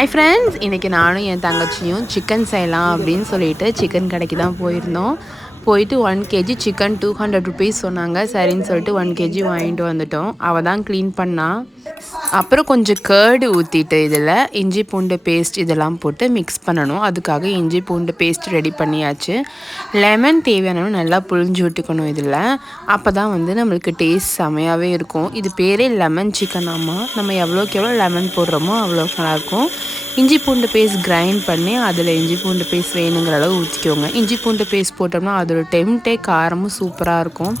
Hi friends, இன்றைக்கி நானும் என் தங்கச்சியும் சிக்கன் செய்யலாம் அப்படின்னு சொல்லிட்டு சிக்கன் கடைக்கு தான் போயிருந்தோம். போயிட்டு 1 kg சிக்கன் 200 ருபீஸ் சொன்னாங்க. சரின்னு சொல்லிட்டு 1 kg வாங்கிட்டு வந்துட்டோம். அவள் தான் க்ளீன் பண்ணா. அப்புறம் கொஞ்சம் கேர்டு ஊற்றிட்டு இதில் இஞ்சி பூண்டு பேஸ்ட் இதெல்லாம் போட்டு மிக்ஸ் பண்ணணும். அதுக்காக இஞ்சி பூண்டு பேஸ்ட் ரெடி பண்ணியாச்சு. லெமன் தேவையான நல்லா புழிஞ்சு விட்டுக்கணும் இதில். அப்போ தான் வந்து நம்மளுக்கு டேஸ்ட் செமையாகவே இருக்கும். இது பேரே லெமன் சிக்கன். ஆமாம், நம்ம எவ்வளோக்கு எவ்வளோ லெமன் போடுறோமோ அவ்வளோக்கு நல்லாயிருக்கும். இஞ்சி பூண்டு பேஸ்ட் கிரைண்ட் பண்ணி அதில் இஞ்சி பூண்டு பேஸ்ட் வேணுங்கிற அளவு ஊற்றிக்கோங்க. இஞ்சி பூண்டு பேஸ்ட் போட்டோம்னா அதோட டெம்ட்டே காரமும் சூப்பராக இருக்கும்.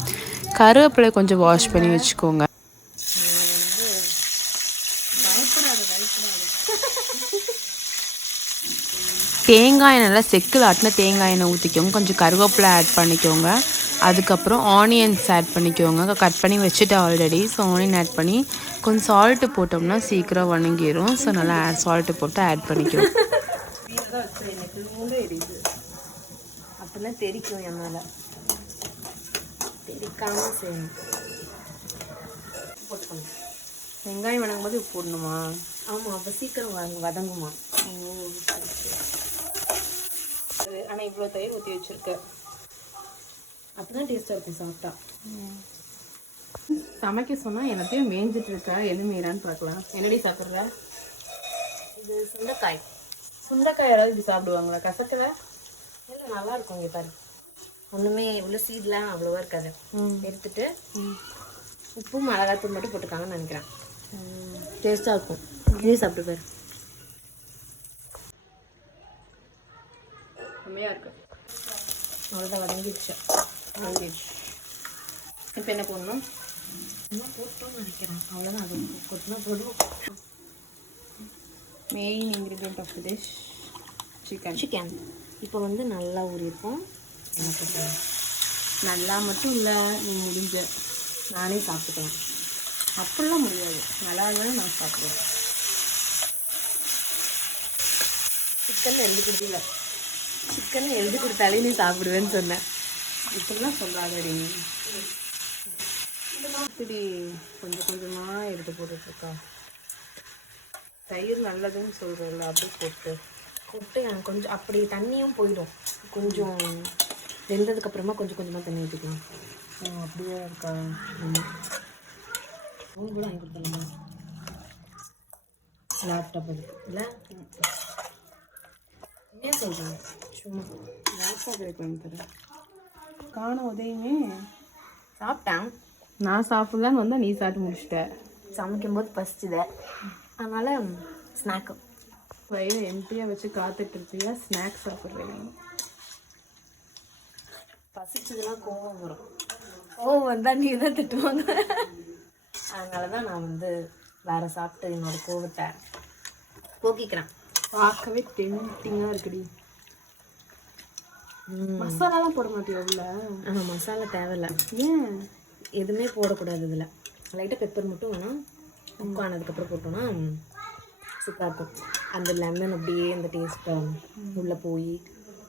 கருவேப்பிலை கொஞ்சம் வாஷ் பண்ணி வச்சுக்கோங்க. தேங்காய் நல்லா செக்கில் ஆட்டின தேங்காய் எண்ணெய் ஊற்றிக்கோங்க. கொஞ்சம் கருவேப்பிலை ஆட் பண்ணிக்கோங்க. அதுக்கப்புறம் ஆனியன்ஸ் ஆட் பண்ணிக்கோங்க. கட் பண்ணி வச்சுட்டு ஆல்ரெடி. ஸோ ஆனியன் ஆட் பண்ணி கொஞ்சம் சால்ட்டு போட்டோம்னா சீக்கிரம் வணங்கிடும். ஸோ நல்லா சால்ட்டு போட்டு ஆட் பண்ணிக்கோங்க. அப்படின்னா தெரிக்கும் என் மேலே, தெரிக்காம செய்யணும். போட்டுக்கணும். வெங்காயம் வணங்கும் போது உப்பு போடணுமா? ஆமாம், அப்போ சீக்கிரம் வதங்குமா. ஆனால் இவ்வளோ தயிர் ஊற்றி வச்சுருக்க, அப்படிதான் டேஸ்ட்டாக இருக்கும் சாப்பிட்டா. சமைக்க சொன்னால் எல்லாத்தையும் மேய்ஞ்சிட்டு இருக்கா. எது மீறான்னு பார்க்கலாம். என்னடி சாப்பிட்ற? இது சுண்டைக்காய். சுண்டைக்காய் யாராவது இப்படி சாப்பிடுவாங்களா? கசக்கல? இல்லை, நல்லா இருக்கும். இங்கே பாரு, ஒன்றுமே உள்ள சீட்லாம் அவ்வளோவா இருக்காது. எடுத்துட்டு உப்பு மிளகாத்தூள் மட்டும் போட்டுருக்காங்கன்னு நினைக்கிறேன். டேஸ்ட்டாக இருக்கும். இதே சாப்பிட்டு பாரு, செம்மையாக இருக்கு. அவ்வளோதான், வதங்கிடுச்சு. இப்போ என்ன போடணும்? இன்னும் போட்டோம்னு நினைக்கிறேன். அவ்வளோதான், அது கொட்டினா போடுவோம். Main ingredient of dish chicken. இப்போ வந்து நல்லா ஊறியிருக்கும். என்ன போட்டுருவோம்? நல்லா மட்டும் இல்லை, நீ முடிஞ்ச நானே சாப்பிட்டுக்கலாம். அப்படிலாம் முடியாது. நல்லா இருந்தாலும் நான் சாப்பிடுவேன். சிக்கன் எழுதி கொடுத்தீங்க. சிக்கன் எழுதி கொடுத்தாலே நீ சாப்பிடுவேன்னு சொன்னேன். இப்படிலாம் சொல்லாதடி. இப்படி கொஞ்சம் கொஞ்சமாக எடுத்து போட்டுட்ருக்கா. தயிர் நல்லதுன்னு சொல்கிறல்ல, அப்படியே போட்டு எனக்கு கொஞ்சம் அப்படி தண்ணியும் போயிடும். கொஞ்சம் வெந்ததுக்கப்புறமா கொஞ்சம் கொஞ்சமாக தண்ணி ஊற்றிக்கலாம். அப்படியே இருக்கா? ஃபோன் கூட வாங்கி கொடுத்தலாமா? லேப்டாப் அது இல்லை, என்ன சொல்கிறேன், சும்மா லேப்டாப் எடுத்து வாங்கி தரேன். காணும் உதயமே சாப்பிட்டேன். நான் சாப்பிட்லான்னு வந்தால் நீ சாப்பிட்டு முடிச்சிட்ட. சமைக்கும்போது பசிச்சுது, அதனால் ஸ்நாக்கு. வயிறு எம்டியாக வச்சு காத்துட்டு இருப்பியா? ஸ்நாக்ஸ் சாப்பிட்றீங்க. பசிச்சதுன்னா கோவம் வரும். கோவம் வந்தால் நீ தான் திட்டுவாங்க. அதனால தான் நான் வந்து வேறு சாப்பிட்டு என்னோட கோவத்தை போக்கிக்கிறேன். பார்க்கவே டெம்டிங்காக இருக்குடி. மசாலாலாம் போட மாட்டியா உள்ள? மசாலா தேவையில்லை. ஏன்? எதுவுமே போடக்கூடாது. இதில் லைட்டாக பெப்பர் மட்டும் வேணால் குக் ஆனதுக்கப்புறம் போட்டோன்னா சூப்பராக இருக்கும். அந்த லெமன் அப்படியே அந்த டேஸ்ட்டை உள்ளே போய்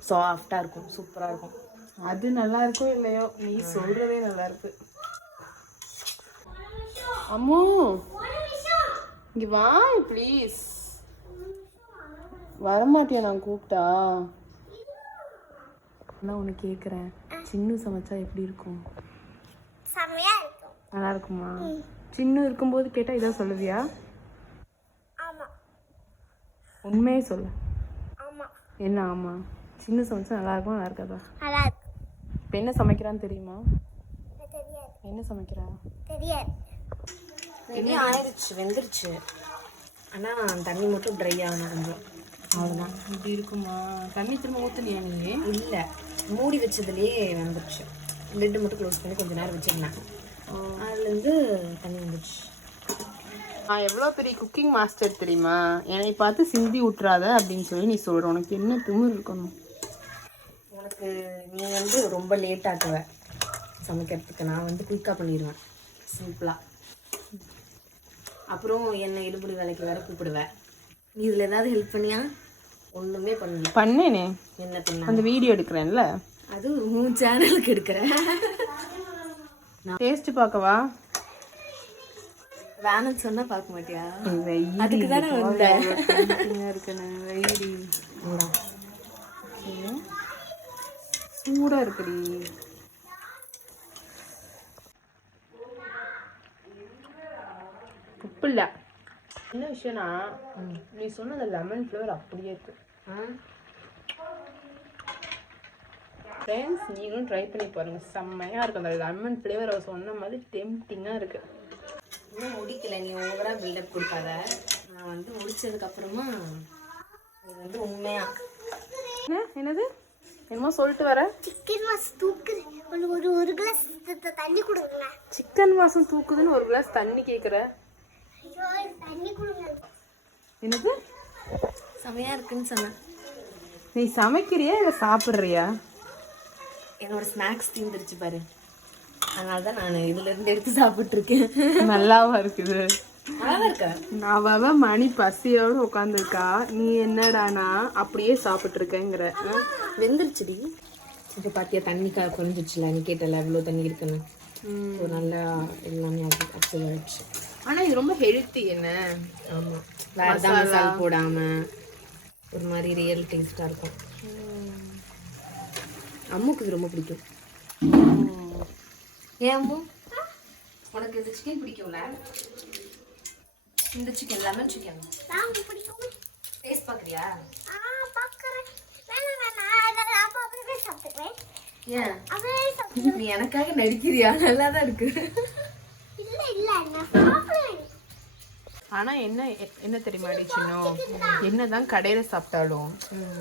சாஃப்டாக இருக்கும், சூப்பராக இருக்கும். அது நல்லா இருக்கோ இல்லையோ, நீ சொல்கிறதே நல்லா இருக்கு. அம்மு, இங்கே வா ப்ளீஸ். வரமாட்டியா நான் கூப்பிட்டா? நான் ஒன்று கேட்குறேன், சின்ன சமைச்சா எப்படி இருக்கும்? நல்லா இருக்குமா? சின்ன இருக்கும்போது கேட்டால் இதான் சொல்லுவியா? உண்மையே சொல்லு. என்ன ஆமாம்? சின்ன சமைச்சா நல்லா இருக்குமா நல்லா இருக்காதா? இப்போ என்ன சமைக்கிறான்னு தெரியுமா? என்ன சமைக்கிறா? ரெடி ஆயிடுச்சு, வெந்துருச்சு. ஆனால் தண்ணி மட்டும் ட்ரை ஆகணும் கொஞ்சம், அவ்வளோதான். இப்படி இருக்குமா? தண்ணி திரும்ப ஊற்றுனியா நீ? இல்லை, மூடி வச்சதுலேயே வந்துடுச்சு. லிட்டு மட்டும் க்ளோஸ் பண்ணி கொஞ்சம் நேரம் வச்சிருந்தேன். அதுலேருந்து தண்ணி வந்துடுச்சு. நான் எவ்வளோ பெரிய குக்கிங் மாஸ்டர் தெரியுமா? என்னை பார்த்து சிந்தி விட்றாத அப்படின்னு சொல்லி நீ சொல்கிற. உனக்கு என்ன திமிர் இருக்கணும்? உனக்கு நீ வந்து ரொம்ப லேட் ஆக்குவ சமைக்கிறதுக்கு. நான் வந்து குயிக்காக பண்ணிடுவேன், சிம்பிளாக. அப்புறம் என்னை இடுபடி வேலைக்கு வேறு கூப்பிடுவேன். நீ இதில் ஏதாவது ஹெல்ப் பண்ணியா? ஒன்றுமே பண்ணல. பண்ணேனே. என்ன பண்ண? அந்த வீடியோ எடுக்கிறேன்ல, அது உன் சேனலுக்கு எடுக்கிறேன். டேஸ்ட்டு பார்க்கவா? வேணும்னு சொன்னா பார்க்க மாட்டியா? வெயில் அதுக்கு தானே வந்தேன். இருக்குன்னு வெயிடி சூடா இருக்குடி. உப்பு இல்லை. என்ன விஷயம்னா நீ சொன்ன அந்த லெமன் ஃப்ளேவர் அப்படியே இருக்கு. ஃப்ரெண்ட்ஸ் நீங்களும் ட்ரை பண்ணி பாருங்க, செம்மையாக இருக்கும். அந்த லெமன் ஃப்ளேவர் அவள் சொன்ன மாதிரி டெம்ப்டிங்காக இருக்குது. இன்னும் முடிக்கல, நீ ஓவராக பில்டப் கொடுக்காத. நான் வந்து முடிச்சதுக்கப்புறமா இது வந்து உண்மையா என்னது என்னமோ சொல்லிட்டு வர. சிக்கன் வாசம் தூக்குது. ஒரு கிளாஸ் தண்ணி கொடுங்க. சிக்கன் வாசம் தூக்குதுன்னு ஒரு கிளாஸ் தண்ணி கேட்குற. ஐயோ தண்ணி கொடுங்க. என்னது செமையா இருக்குன்னு சொன்னேன். நீ சமைக்கிறியா இல்லை சாப்பிட்றியா? என்னோட ஸ்நாக்ஸ் தீந்துருச்சு பாரு, அதனால தான் நான் இதுலேருந்து எடுத்து சாப்பிட்ருக்கேன். நல்லாவா இருக்குது? நல்லா இருக்கா? நான் மணி பசியோடு உட்காந்துருக்கா, நீ என்னடானா அப்படியே சாப்பிட்ருக்கேங்கிற. வெந்துருச்சுடி. இப்போ பார்த்தியா தண்ணி குறைஞ்சிடுச்சுல, நீ கேட்டல எவ்வளோ தண்ணி இருக்குன்னு. ஸோ நல்லா எல்லாமே அப்சர்வ் ஆயிடுச்சு. ஆனால் இது ரொம்ப ஹெல்த்தி என்ன. ஆமாம், வேறு தான் மசாலா போடாமல் ஒரு மாதிரி ரியல் டேஸ்ட்டாக இருக்கும். அம்முக்கு இது ரொம்ப பிடிக்கும். ஏன் அம்மு, உனக்கு இந்த சிக்கன் பிடிக்கும்ல? இந்த சிக்கன் லெமன் சிக்கன் நான் பிடிக்கும். டேஸ்ட் பார்க்குறியா? பார்க்குறேன். வேணாம் அப்பா அப்படியே சாப்பிட்டுக்கிறேன். ஏன் அப்படியே சாப்பிட்டு. நீ எனக்காக நடிக்கிறியா? நல்லா தான் இருக்கு. இல்லை நான் சாப்பிடுவேன். ஆனால் என்ன தெரியுமா சின்னம், என்னதான் கடையில் சாப்பிட்டாலும்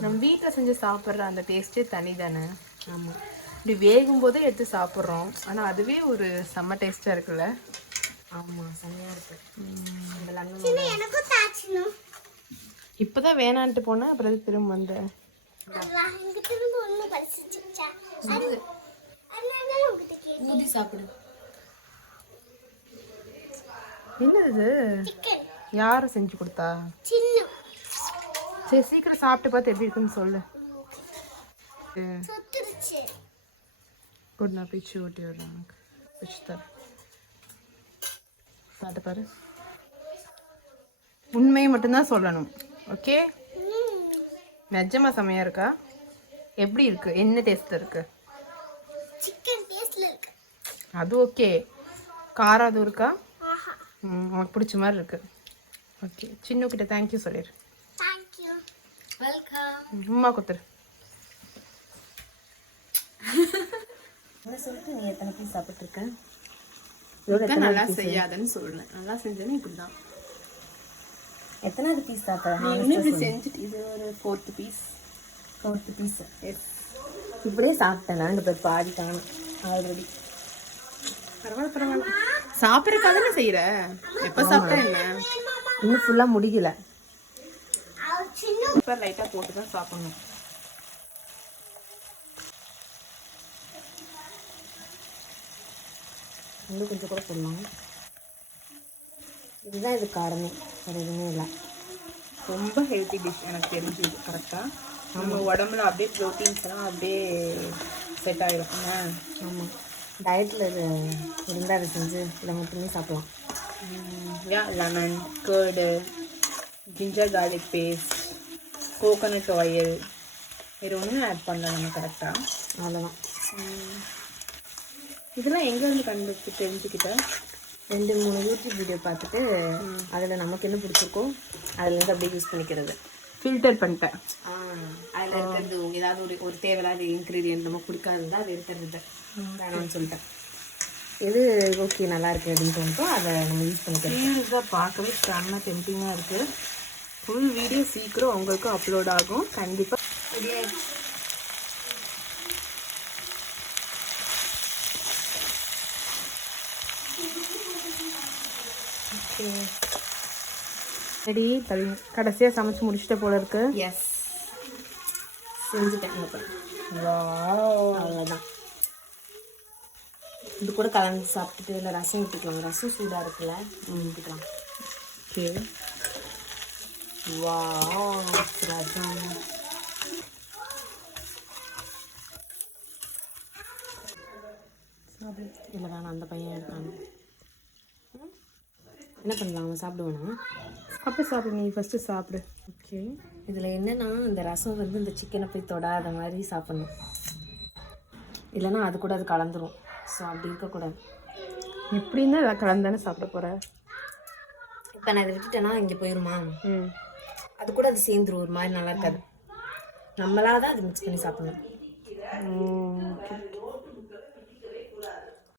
நம்ம வீட்டில் செஞ்சு சாப்பிட்ற அந்த டேஸ்ட்டே தனி தானே. ஆமாம், இப்படி வேகும் போதே எடுத்து சாப்பிட்றோம், ஆனால் அதுவே ஒரு செம்ம டேஸ்ட்டாக இருக்குல்ல. ஆமாம், செம்மையாக இருக்கு. இந்த லெமன் சின்ன எனக்கும் தாச்சினும். இப்போ தான் வேணான்ட்டு போனேன், அப்புறம் திரும்ப வந்தேன். அதான் இங்கே திரும்ப ஒன்றும் படிச்சிச்சா. அதனால உங்ககிட்ட கேட்டேன். ஊதி சாப்பிடு. என்னது சிக்கன் யாரை செஞ்சு கொடுத்தா? சின்ன சரி சீக்கிரம் சாப்பிட்டு பார்த்து எப்படி இருக்குன்னு சொல்லு. சொத்துருச்சு. குட் நான் பிச்சு ஊட்டி விடுறாங்க, பிச்சு தர சாப்பிட்டு பாரு. உண்மையை மட்டும்தான் சொல்லணும், ஓகே? நிஜமா செமையா இருக்கா? எப்படி இருக்கு? என்ன டேஸ்ட் இருக்கு? சிக்கன் டேஸ்ட்ல இருக்கு. அது ஓகே. காரம் அது இருக்கா? ஆஹா, உனக்கு பிடிச்ச மாதிரி இருக்கு. ஓகே, சின்ன கிட்ட தேங்க்யூ சொல்லிடு. தேங்க்யூ. வெல்கம். அம்மா கொடுத்துரு. என்ன சொல்லிட்டு நீ எத்தனை பீஸ் சாப்பிட்ருக்க? நல்லா செய்யாதன்னு சொல்றேன், நல்லா செஞ்சேன்னு இப்படிதான். எத்தனாவது பீஸ் சாப்பிட்ற? நீ இன்னும் இப்படி செஞ்சுட்டு இது ஒரு 4th piece. 4th piece. S, இப்படியே சாப்பிட்டேன். நாங்கள் இப்போ பாதி காணும் ஆல்ரெடி. பரவாயில்ல பரவாயில்ல, சாப்பிட்றதுக்காக தானே செய்யற. எப்போ சாப்பிட்டா என்ன, இன்னும் ஃபுல்லாக முடியல. சின்ன இப்போ லைட்டாக போட்டு தான் சாப்பிடணும். இன்னும் கொஞ்சம் கூட போடலாம். இதுதான் இது காரணமே, வேறு எதுவுமே இல்லை. ரொம்ப ஹெல்த்தி டிஷ் எனக்கு தெரிஞ்சு. இது கரெக்டாக நம்ம உடம்புல அப்படியே ப்ரோட்டீன்ஸ் எல்லாம் அப்படியே செட் ஆகிடும். ஆமாம், டயட்டில் இது இருந்தால் அதை செஞ்சு இதை மட்டுமே சாப்பிடலாம். Lemon curd, ginger garlic paste, coconut oil, வேறு ஒன்றும் ஆட் பண்ணலாம் நம்ம. கரெக்டாக அவ்வளோதான். இதெல்லாம் எங்கேருந்து கண்டுபிடிச்சி தெரிஞ்சுக்கிட்ட? 2-3 யூடியூப் வீடியோ பார்த்துட்டு அதில் நமக்கு என்ன பிடிச்சிருக்கோ அதுலேருந்து அப்படியே யூஸ் பண்ணிக்கிறது. ஃபில்டர் பண்ணிட்டேன். அதில் இருக்கிறது ஏதாவது ஒரு தேவையில்லாத இன்க்ரீடியன்ட் நம்ம பிடிக்காதுதான் அது இருக்கிறது வேணாம்னு சொல்லிட்டேன். எது ஓகே நல்லா இருக்குது அப்படின்னு தோணுதோ அதை நம்ம யூஸ் பண்ணிக்கிறோம். சீரியஸாக பார்க்கவே செம்ம டெம்டிங்காக இருக்குது. ஃபுல் வீடியோ சீக்கிரம் உங்களுக்கு அப்லோட் ஆகும் கண்டிப்பாக. சரி, கடைசியாக சமைச்சு முடிச்சிட்ட போல இருக்கு. எஸ், செஞ்சுட்டேன். அவ்வளோதான். இது கூட கலந்து சாப்பிட்டுட்டு இல்லை ரசம் ஊற்றிக்கலாம். ரசம் சூடாக இருக்குல்ல, ஊற்றிக்கலாம். ஓகே, வா ரசம். இல்லை வேணாம், அந்த பையன் எடுத்தாங்க. என்ன பண்ணலாம், அவன் சாப்பிடுவானா? சாப்பிடு நீ ஃபஸ்ட்டு சாப்பிடு. ஓகே. இதில் என்னென்னா இந்த ரசம் வந்து இந்த சிக்கனை போய் தொடாத மாதிரி சாப்பிட்ணும், இல்லைன்னா அது கூட அது கலந்துரும். ஸோ அப்படி இருக்கக்கூடாது. எப்படின்னா எதாவது கலந்து தானே சாப்பிட போகிற. இப்போ நான் இதை விட்டுட்டேன்னா இங்கே போயிருமா, அது கூட அது சேர்ந்துரும், ஒரு மாதிரி நல்லா இருக்காது. நம்மளாக தான் அது மிக்ஸ் பண்ணி சாப்பிடணும். ஓகே.